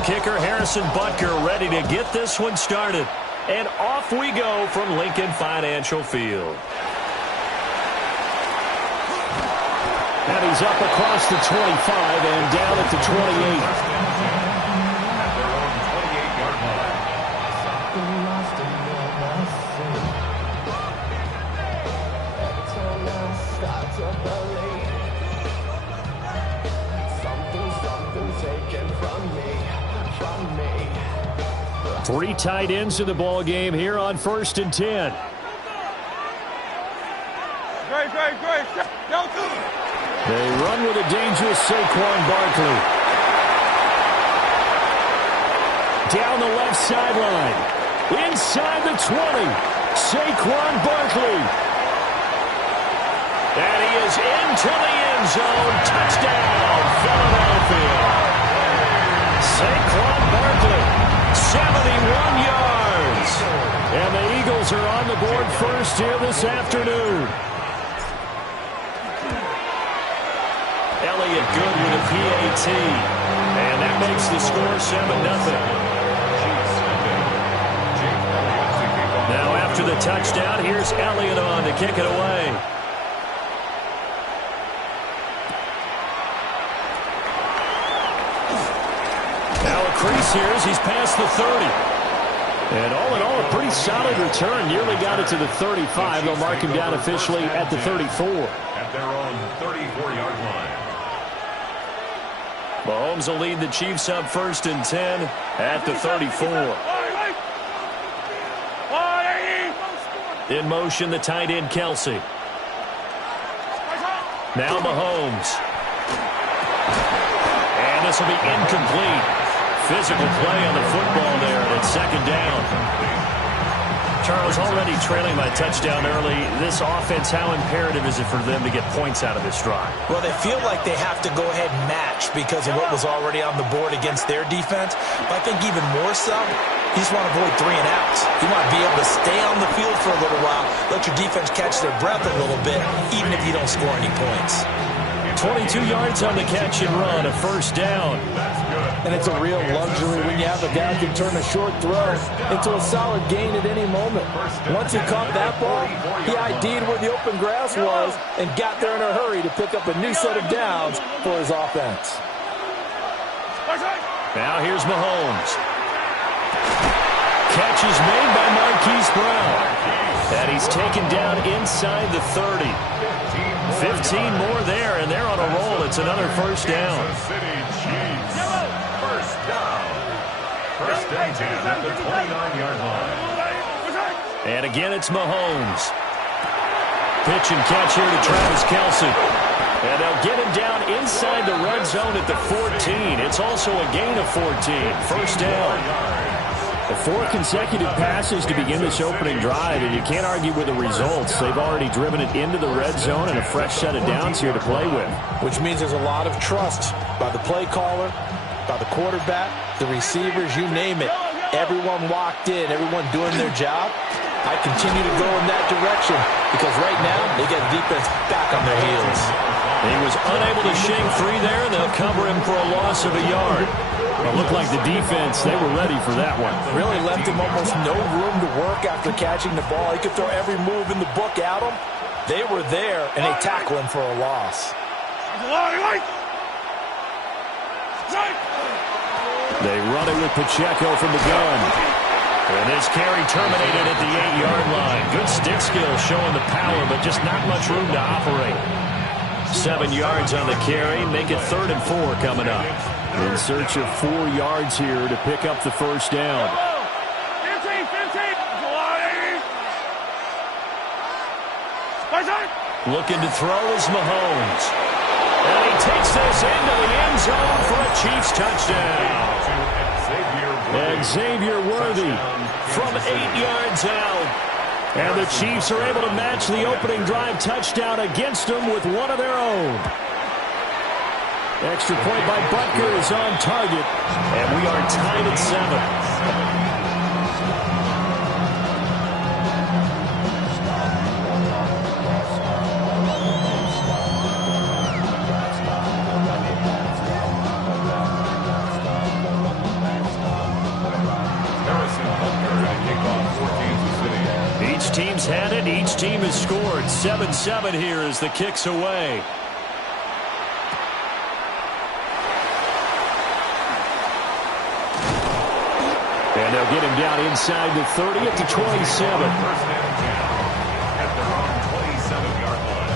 the kicker, Harrison Butker, ready to get this one started. And off we go from Lincoln Financial Field. And he's up across the 25 and down at the 28. Three tight ends in the ball game here on 1st and 10. They run with a dangerous Saquon Barkley. Down the left sideline. Inside the 20. Saquon Barkley. And he is into the end zone. Touchdown, Philadelphia. Saquon Barkley. 71 yards. And the Eagles are on the board first here this afternoon. Elliott good with a PAT. And that makes the score 7-0. Now after the touchdown, here's Elliott on to kick it away. Now a crease here as he's past the 30. And all in all, a pretty solid return. Nearly got it to the 35. They'll mark him down officially at the 34. At their own 34-yard line. Mahomes will lead the Chiefs up 1st and 10 at the 34. In motion, the tight end, Kelsey. Now Mahomes. And this will be incomplete. Physical play on the football there, and it's 2nd down. Charles, already trailing by touchdown early. This offense, how imperative is it for them to get points out of this drive? Well, they feel like they have to go ahead and match because of what was already on the board against their defense. But I think even more so, you just want to avoid 3 and outs. You want to be able to stay on the field for a little while, let your defense catch their breath a little bit, even if you don't score any points. 22 yards on the catch and run, a 1st down. And it's a real luxury when you have a guy who can turn a short throw into a solid gain at any moment. Once he caught that ball, he ID'd where the open grass was and got there in a hurry to pick up a new set of downs for his offense. Now here's Mahomes. Catch is made by Marquise Brown. And he's taken down inside the 30. 15 more there, and they're on a roll. It's another 1st down. First down. 1st and 10 at the 29-yard line. And again, it's Mahomes. Pitch and catch here to Travis Kelce. And they'll get him down inside the red zone at the 14. It's also a gain of 14. 1st down. The 4 consecutive passes to begin this opening drive, and you can't argue with the results. They've already driven it into the red zone and a fresh set of downs here to play with. Which means there's a lot of trust by the play caller, by the quarterback, the receivers, you name it. Everyone locked in, everyone doing their job. I continue to go in that direction because right now they get defense back on their heels. He was unable to shake free there, and they'll cover him for a loss of a yard. It looked like the defense, they were ready for that one. Really left him almost no room to work after catching the ball. He could throw every move in the book at him. They were there, and they tackle him for a loss. They run it with Pacheco from the gun. And this carry terminated at the 8-yard line. Good stick skill showing the power, but just not much room to operate. 7 yards on the carry. Make it 3rd and 4 coming up. In search of 4 yards here to pick up the 1st down. 15. Looking to throw is Mahomes. And he takes this into the end zone for a Chiefs touchdown. And Xavier Worthy from 8 yards out. And the Chiefs are able to match the opening drive touchdown against them with one of their own. Extra point by Butker is on target. And we are tied at 7. Each team's had it. Each team has scored. 7-7 here as the kick's away. And they'll get him down inside the 30 at the 27. First down, 10 at their own 27-yard line.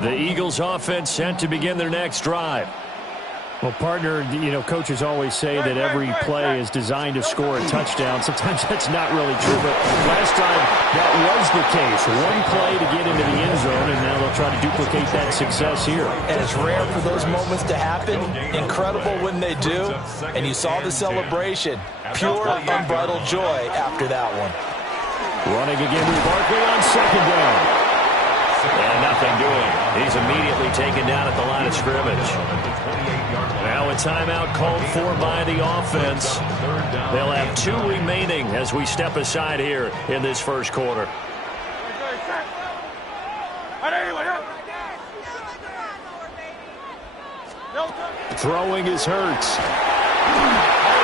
The Eagles offense set to begin their next drive. Well, partner, coaches always say that every play is designed to score a touchdown. Sometimes that's not really true, but last time that was the case. One play to get into the end zone, and now they'll try to duplicate that success here. And it's rare for those moments to happen. Incredible when they do. And you saw the celebration. Pure, unbridled joy after that one. Running again with Barkley on second down. And nothing doing. He's immediately taken down at the line of scrimmage. Now a timeout called for by the offense. They'll have 2 remaining as we step aside here in this first quarter. Throwing is Hurts. Oh,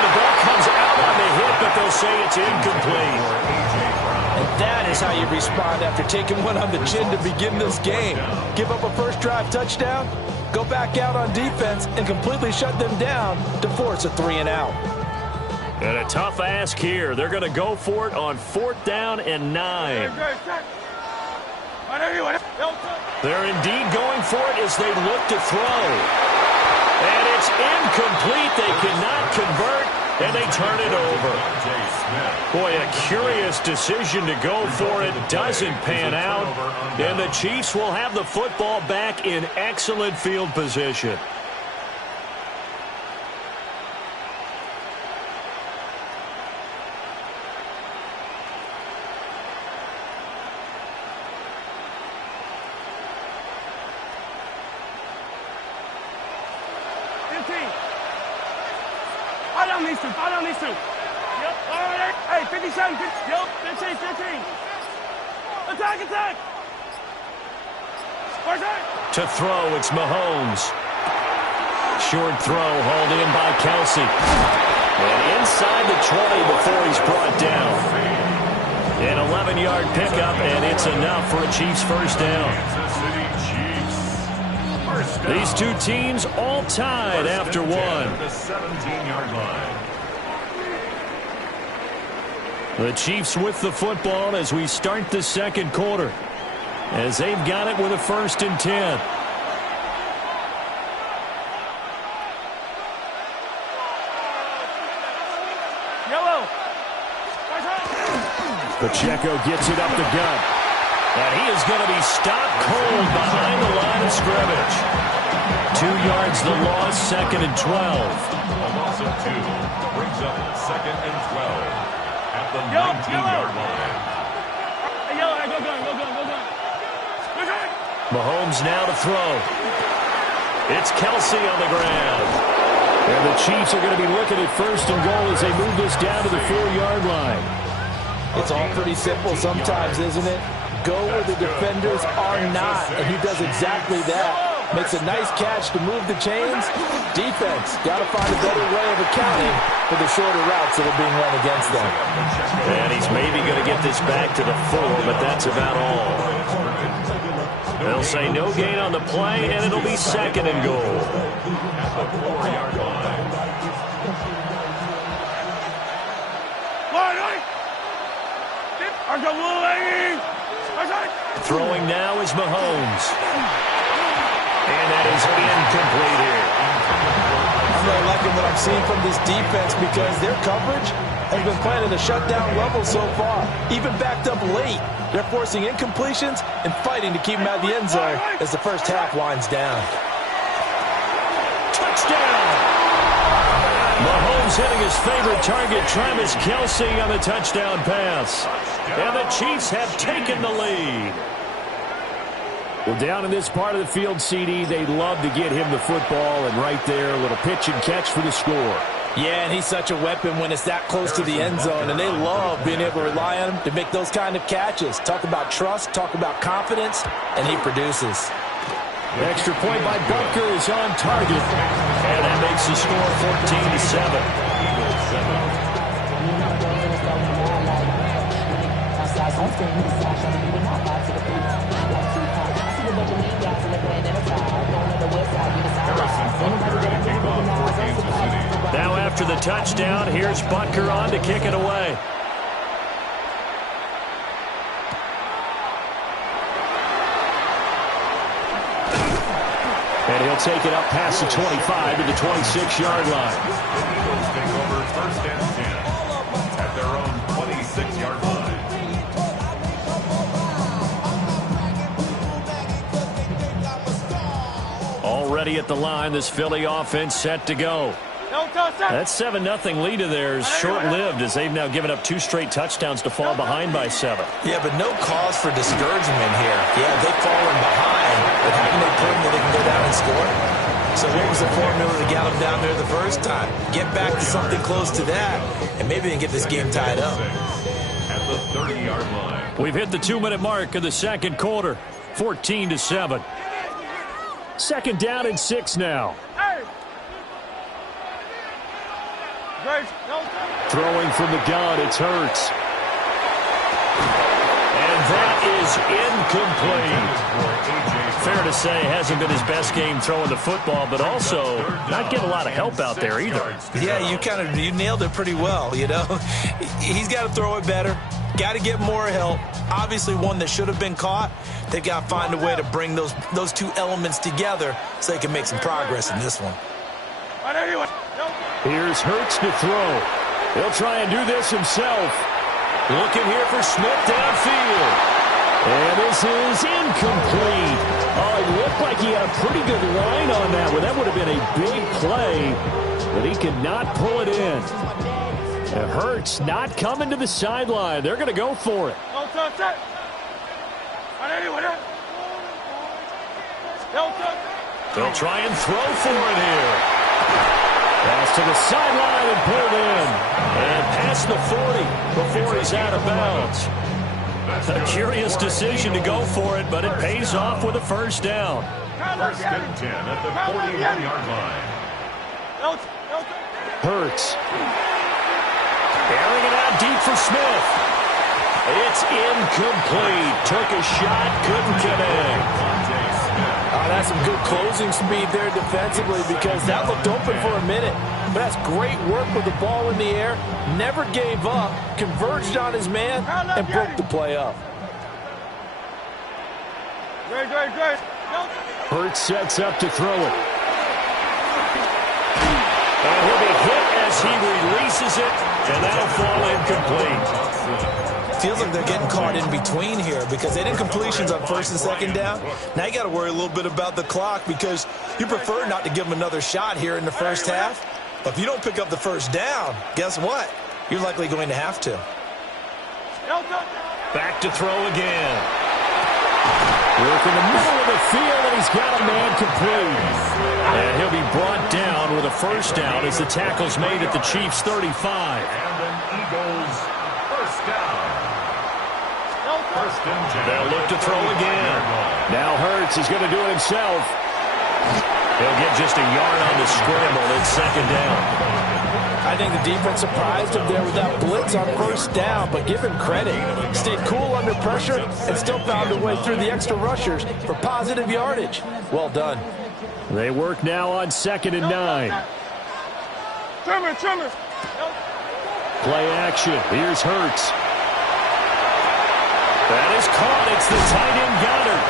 the ball comes out on the hit, but they'll say it's incomplete. And that is how you respond after taking one on the chin to begin this game. Give up a first drive touchdown, go back out on defense, and completely shut them down to force a 3-and-out. And a tough ask here. They're going to go for it on 4th down and 9. They're indeed going for it as they look to throw. And it's incomplete. They cannot convert, and they turn it over. Boy, a curious decision to go for it. Doesn't pan out. And the Chiefs will have the football back in excellent field position. Fall down these two. Yep. All right. Hey, 57. Yep. 15. Attack. To throw, it's Mahomes. Short throw hauled in by Kelsey. And inside the 20 before he's brought down. An 11-yard pickup, and it's enough for a Chiefs first down. These two teams all tied after one. The 17-yard line. The Chiefs with the football as we start the second quarter, as they've got it with a 1st and 10. Pacheco gets it up the gut. And he is going to be stopped cold behind the line of scrimmage. 2 yards the loss, 2nd and 12. A loss of 2 brings up 2nd and 12 at the 19-yard line. Mahomes now to throw. It's Kelsey on the ground. And the Chiefs are going to be looking at 1st and goal as they move this down to the 4-yard line. It's all pretty simple sometimes, isn't it? Go where the defenders are not, and he does exactly that. Makes a nice catch to move the chains. Defense got to find a better way of accounting for the shorter routes that are being run against them. And he's maybe going to get this back to the 4, but that's about all. They'll say no gain on the play, and it'll be 2nd and goal. At the 4-yard line. Throwing now is Mahomes. And that is incomplete here. I'm really liking what I'm seeing from this defense because their coverage has been playing at a shutdown level so far. Even backed up late, they're forcing incompletions and fighting to keep them out of the end zone as the first half winds down. Touchdown! Mahomes hitting his favorite target, Travis Kelsey, on the touchdown pass. And the Chiefs have taken the lead. Well, down in this part of the field, CD, they'd love to get him the football, and right there, a little pitch and catch for the score. Yeah, and he's such a weapon when it's that close to the end zone, and they love being able to rely on him to make those kind of catches. Talk about trust, talk about confidence, and he produces. Extra point by Butker is on target. And that makes the score 14-7. Now after the touchdown, here's Butker on to kick it away. And he'll take it up past the 25 to the 26-yard line. Eagles take over 1st and 10 at their own 26-yard line. Already at the line, this Philly offense set to go. That 7-0 lead of theirs short-lived as they've now given up 2 straight touchdowns to fall behind by 7. Yeah, but no cause for discouragement here. Yeah, they've fallen behind, but haven't they proven that they can go down and score? So what was the formula to get them down there the first time? Get back to something close to that, and maybe they can get this game tied up. At the 30-yard line. We've hit the 2-minute mark of the second quarter, 14-7. Second down and 6 now. Throwing from the gun, it's Hurts. And that is incomplete. Fair to say, hasn't been his best game throwing the football, but also not getting a lot of help out there either. Yeah, you nailed it pretty well, you know. He's got to throw it better. Got to get more help. Obviously one that should have been caught. They've got to find a way to bring those 2 elements together so they can make some progress in this one. Here's Hurts to throw. He'll try and do this himself. Looking here for Smith downfield. And this is incomplete. Oh, it looked like he had a pretty good line on that one. That would have been a big play, but he could not pull it in. And Hurts not coming to the sideline. They're going to go for it. They'll try and throw for it here. Pass to the sideline and pulled in. And past the 40 before he's out of bounds. A curious decision to go for it, but it pays off with a first down. 1st and 10 at the 41-yard line. Hurts. Airing it out deep for Smith. It's incomplete. Took a shot, couldn't connect. That's some good closing speed there defensively because that looked open for a minute. But that's great work with the ball in the air. Never gave up, converged on his man, and broke the play up. Hurts sets up to throw it. And he'll be hit as he releases it, and that'll fall incomplete. Feels like they're getting caught in between here because they did completions on 1st and 2nd down. Now you got to worry a little bit about the clock because you prefer not to give them another shot here in the first half. But if you don't pick up the first down, guess what? You're likely going to have to. Back to throw again. Work in the middle of the field, and he's got a man complete. And he'll be brought down with a first down as the tackle's made at the Chiefs' 35. And an Eagles first down. They'll look to throw again. Now Hurts is going to do it himself. He'll get just a yard on the scramble. It's 2nd down. I think the defense surprised him there with that blitz on 1st down, but give him credit. Stayed cool under pressure and still found a way through the extra rushers for positive yardage. Well done. They work now on 2nd and 9. Trimmer. Play action. Here's Hurts. That is caught. It's the tight end Goddard.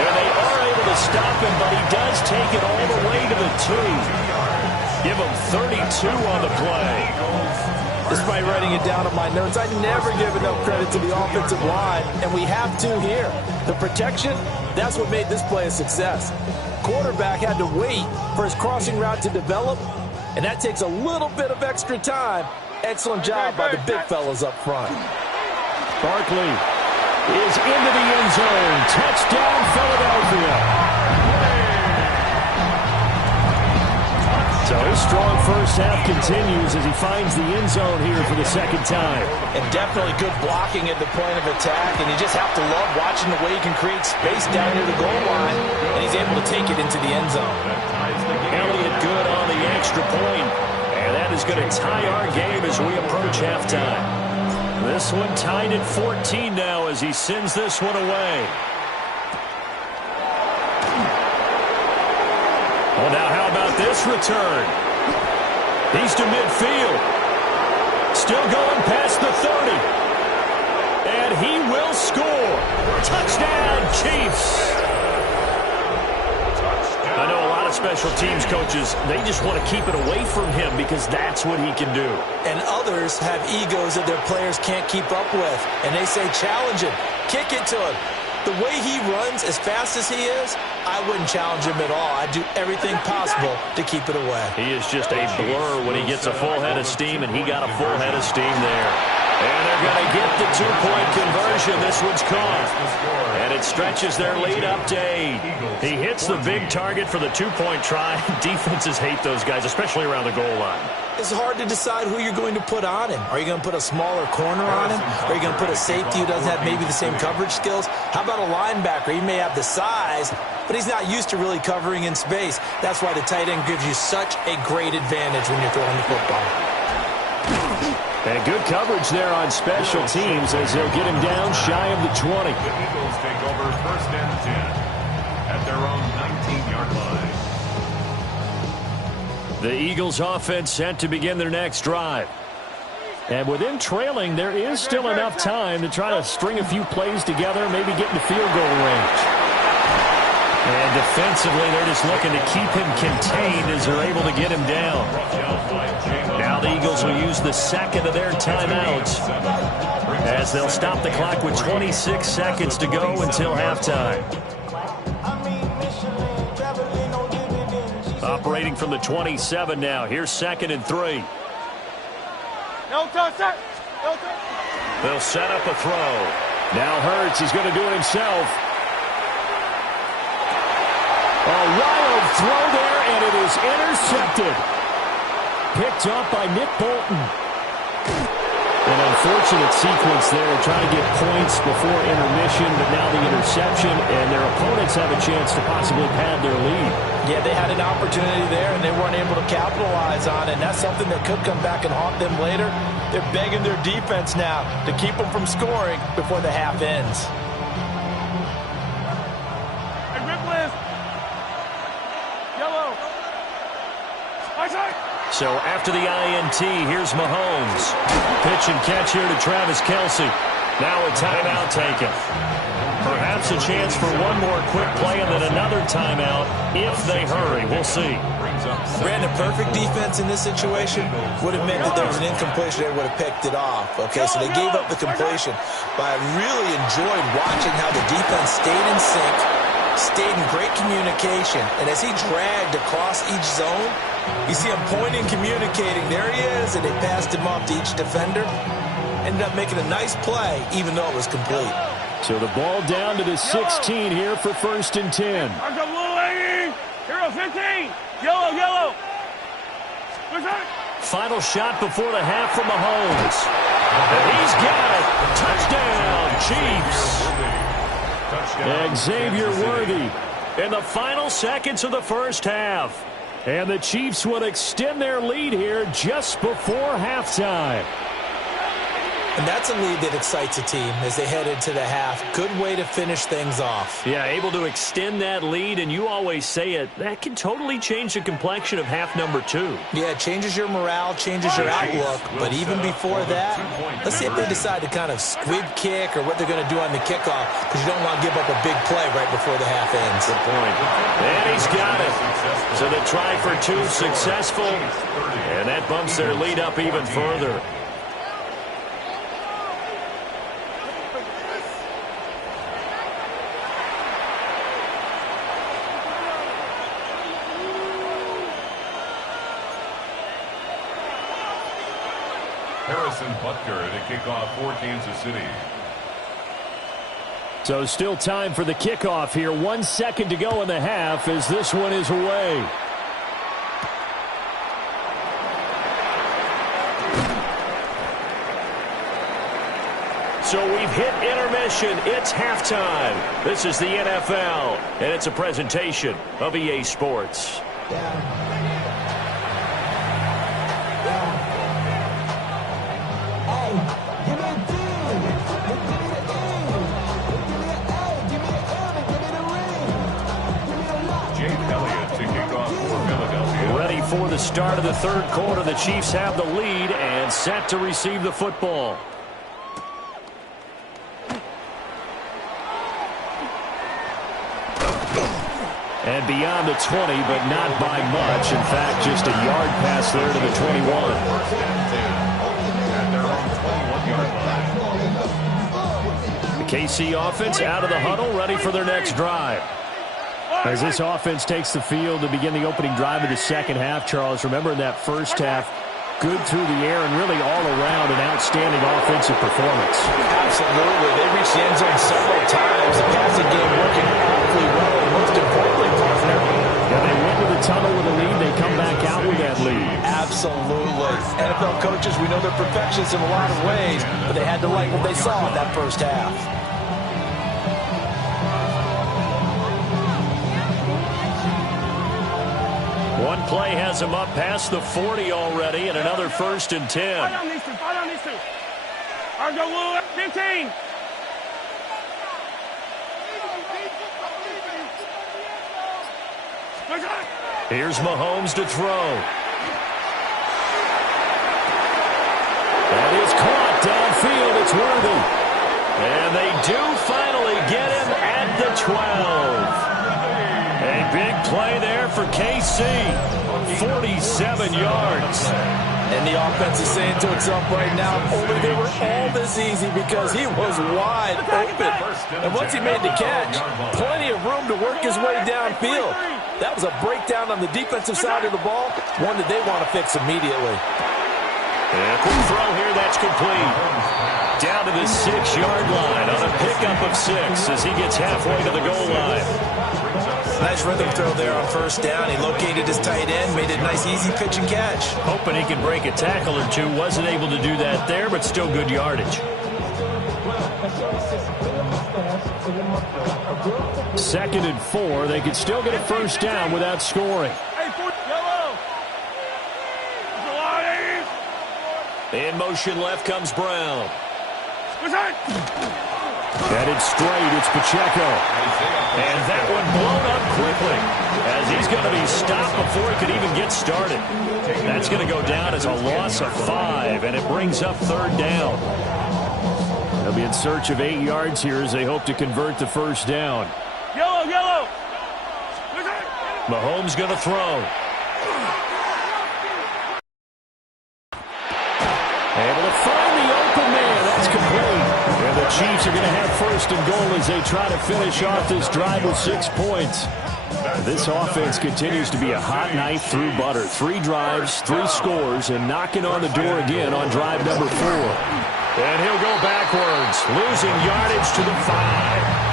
And they are able to stop him, but he does take it all the way to the 2. Give him 32 on the play. Despite writing it down on my notes, I never give enough credit to the offensive line, and we have to here. The protection, that's what made this play a success. Quarterback had to wait for his crossing route to develop, and that takes a little bit of extra time. Excellent job by the big fellas up front. Barkley is into the end zone. Touchdown, Philadelphia. So strong first half continues as he finds the end zone here for the second time. And definitely good blocking at the point of attack, and you just have to love watching the way he can create space down near the goal line, and he's able to take it into the end zone. Elliott good on the extra point, and that is going to tie our game as we approach halftime. This one tied at 14 now as he sends this one away. Well, now how about this return? He's to midfield. Still going past the 30. And he will score. Touchdown, Chiefs. I know a lot of special teams coaches, they just want to keep it away from him because that's what he can do. And others have egos that their players can't keep up with. And they say, challenge him, kick it to him. The way he runs as fast as he is, I wouldn't challenge him at all. I'd do everything possible to keep it away. He is just a blur when he gets a full head of steam, and he got a full head of steam there. And they're going to get the two-point conversion. This one's caught. And it stretches their lead up to 8. He hits the big target for the two-point try. Defenses hate those guys, especially around the goal line. It's hard to decide who you're going to put on him. Are you going to put a smaller corner on him? Are you going to put a safety who doesn't have maybe the same coverage skills? How about a linebacker? He may have the size, but he's not used to really covering in space. That's why the tight end gives you such a great advantage when you're throwing the football. And good coverage there on special teams as they'll get him down shy of the 20. The Eagles take over first and 10 at their own 19-yard line. The Eagles offense set to begin their next drive. And with him trailing, there is still enough time to try to string a few plays together, maybe get into field goal range. And defensively, they're just looking to keep him contained as they're able to get him down. Now the Eagles will use the second of their timeouts as they'll stop the clock with 26 seconds to go until halftime. Operating from the 27 now. Here's 2nd and 3. No touch, sir. No touch. They'll set up a throw. Now Hurts is going to do it himself. A wild throw there, and it is intercepted. Picked up by Nick Bolton. An unfortunate sequence there, trying to get points before intermission, but now the interception, and their opponents have a chance to possibly pad their lead. Yeah, they had an opportunity there, and they weren't able to capitalize on it. And that's something that could come back and haunt them later. They're begging their defense now to keep them from scoring before the half ends. Hey, rip list. Yellow. So after the INT, here's Mahomes. Pitch and catch here to Travis Kelce. Now a timeout taken. Perhaps a chance for one more quick play and then another timeout if they hurry. We'll see. Brandon, perfect defense in this situation would have meant that there was an incompletion. They would have picked it off. Okay, so they gave up the completion. But I really enjoyed watching how the defense stayed in sync, stayed in great communication. And as he dragged across each zone, you see him pointing, communicating. There he is, and they passed him off to each defender. Ended up making a nice play, even though it was complete. So the ball down to the 16 here for 1st and 10. Mark up little lady. Hero 15. Yellow, yellow. Where's that? Final shot before the half from Mahomes. And he's got it. Touchdown, Chiefs. Xavier Worthy in the final seconds of the first half. And the Chiefs would extend their lead here just before halftime. And that's a lead that excites a team as they head into the half. Good way to finish things off. Yeah, able to extend that lead, and you always say it, that can totally change the complexion of half number 2. Yeah, it changes your morale, changes your outlook. But even before that, let's see if they decide to kind of squib kick or what they're going to do on the kickoff, because you don't want to give up a big play right before the half ends. Good point. And he's got it. So the try for 2 successful, and that bumps their lead up even further. Harrison Butker to kick off for Kansas City. So still time for the kickoff here. 1 second to go in the half as this one is away. So we've hit intermission. It's halftime. This is the NFL, and it's a presentation of EA Sports. Ready for the start of the third quarter. The Chiefs have the lead and set to receive the football. And beyond the 20, but not by much. In fact, just a yard pass there to the 21. The KC offense out of the huddle, ready for their next drive. As this offense takes the field to begin the opening drive of the second half, Charles, remember in that first half, good through the air and really all around an outstanding offensive performance. Absolutely. They reached the end zone several times. The passing game working awfully well. And most importantly, partner, they went to the tunnel with a lead. They come back out with that lead. Absolutely. NFL coaches, we know they're perfectionists in a lot of ways, but they had to like what they saw in that first half. One play has him up past the 40 already, and another 1st and 10. Fight on these two. Fight on these two. All right, go, Will. 15. Here's Mahomes to throw. That is caught downfield. It's worthy. And they do finally get him at the 12. A big play there for KC. 47 yards. And the offense is saying to itself right now, only they were all this easy because he was wide open. And once he made the catch, plenty of room to work his way downfield. That was a breakdown on the defensive side of the ball, one that they want to fix immediately. And a quick throw here, that's complete. Down to the 6-yard line on a pickup of 6 as he gets halfway to the goal line. Nice rhythm throw there on first down. He located his tight end, made it a nice easy pitch and catch. Hoping he could break a tackle or two. Wasn't able to do that there, but still good yardage. 2nd and 4. They could still get a first down without scoring. In motion left comes Brown. Headed straight, it's Pacheco. And that one blown up quickly as he's going to be stopped before he could even get started. That's going to go down as a loss of 5, and it brings up 3rd down. They'll be in search of 8 yards here as they hope to convert the first down. Yellow. Mahomes going to throw. Able to find the open man. That's complete. And the Chiefs are going to have 1st and goal as they try to finish off this drive with 6 points. This offense continues to be a hot knife through butter. 3 drives, 3 scores, and knocking on the door again on drive number 4. And he'll go backwards, losing yardage to the 5.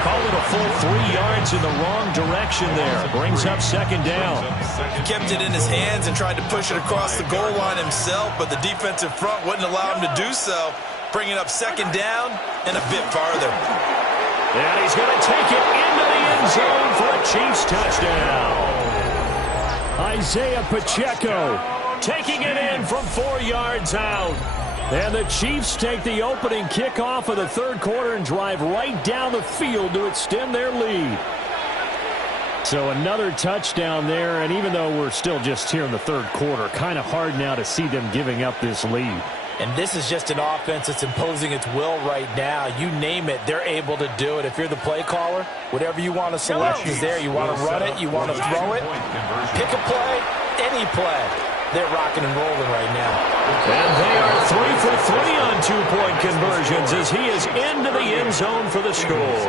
Call it a full 3 yards in the wrong direction there. Brings up 2nd down. He kept it in his hands and tried to push it across the goal line himself, but the defensive front wouldn't allow him to do so. Bringing up 2nd down and a bit farther. And he's going to take it into the end zone for a Chiefs touchdown. Isaiah Pacheco taking it in from 4 yards out. And the Chiefs take the opening kickoff of the third quarter and drive right down the field to extend their lead. So another touchdown there, and even though we're still just here in the third quarter, kind of hard now to see them giving up this lead. And this is just an offense that's imposing its will right now. You name it, they're able to do it. If you're the play caller, whatever you want to select is there. You want to run it, you want to throw it, pick a play, any play. They're rocking and rolling right now. And they are 3 for 3 on 2-point conversions as he is into the end zone for the score.